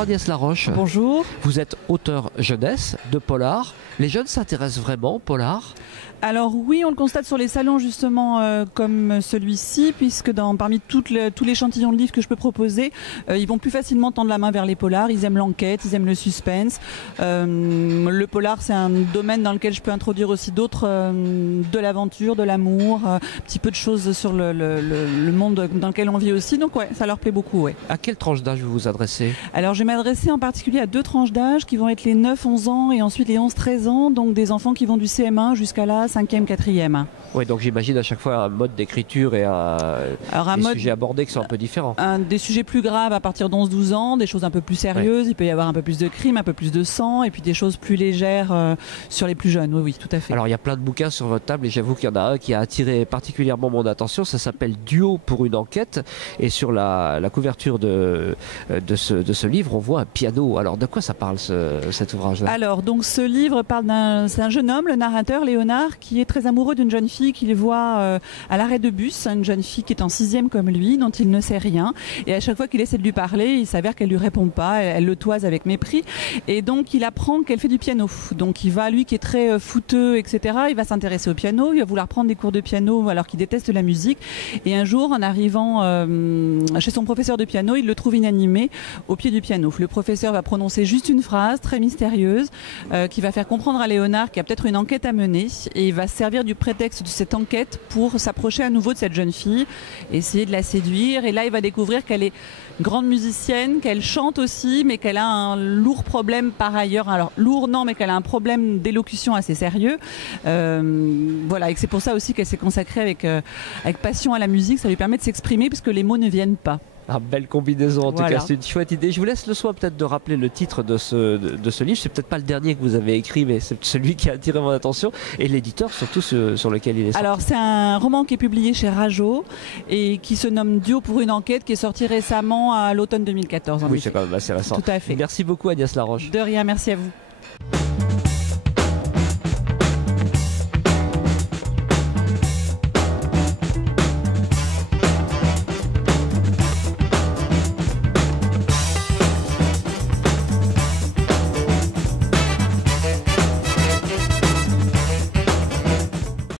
Bonjour Agnès Laroche. Bonjour. Vous êtes auteur jeunesse de polar. Les jeunes s'intéressent vraiment au polar? Alors oui, on le constate sur les salons justement comme celui-ci, puisque parmi tous l'échantillon de livres que je peux proposer, ils vont plus facilement tendre la main vers les polars. Ils aiment l'enquête, ils aiment le suspense. Le polar, c'est un domaine dans lequel je peux introduire aussi d'autres, de l'aventure, de l'amour, un petit peu de choses sur le monde dans lequel on vit aussi. Donc ouais, ça leur plaît beaucoup. Ouais. À quelle tranche d'âge vous vous adressez? Alors je vais m'adresser en particulier à deux tranches d'âge qui vont être les 9-11 ans et ensuite les 11-13 ans, donc des enfants qui vont du CM1 jusqu'à la 5e, 4e. Oui, donc j'imagine à chaque fois un mode d'écriture et des sujets abordés qui sont un peu différents. Des sujets plus graves à partir d'11-12 ans, des choses un peu plus sérieuses, il peut y avoir un peu plus de crimes, un peu plus de sang, et puis des choses plus légères sur les plus jeunes, oui, tout à fait. Alors il y a plein de bouquins sur votre table et j'avoue qu'il y en a un qui a attiré particulièrement mon attention, ça s'appelle Duo pour une enquête, et sur la couverture de ce livre, on voit un piano. Alors de quoi ça parle cet ouvrage-là? Alors donc ce livre parle c'est un jeune homme, le narrateur Léonard, qui est très amoureux d'une jeune fille qu'il voit à l'arrêt de bus, une jeune fille qui est en 6e comme lui, dont il ne sait rien, et à chaque fois qu'il essaie de lui parler, il s'avère qu'elle lui répond pas, elle le toise avec mépris, et donc il apprend qu'elle fait du piano. Donc il va, lui qui est très fouteux, etc., il va s'intéresser au piano, il va vouloir prendre des cours de piano alors qu'il déteste la musique, et un jour en arrivant chez son professeur de piano, il le trouve inanimé au pied du piano. Le professeur va prononcer juste une phrase très mystérieuse qui va faire comprendre à Léonard qu'il y a peut-être une enquête à mener, et il va se servir du prétexte de cette enquête pour s'approcher à nouveau de cette jeune fille, essayer de la séduire, et là il va découvrir qu'elle est grande musicienne, qu'elle chante aussi, mais qu'elle a un lourd problème par ailleurs. Alors lourd non, mais qu'elle a un problème d'élocution assez sérieux. Voilà, et que c'est pour ça aussi qu'elle s'est consacrée avec passion à la musique. Ça lui permet de s'exprimer parce que les mots ne viennent pas. Ah, belle combinaison, en tout Voilà. cas, c'est une chouette idée. Je vous laisse le soin peut-être de rappeler le titre de ce livre. C'est peut-être pas le dernier que vous avez écrit, mais c'est celui qui a attiré mon attention, et l'éditeur surtout sur lequel il est sorti. Alors c'est un roman qui est publié chez Rajo et qui se nomme Duo pour une enquête, qui est sorti récemment à l'automne 2014. Oui, c'est quand même assez récent. Tout à fait. Merci beaucoup Agnès Laroche. De rien, merci à vous.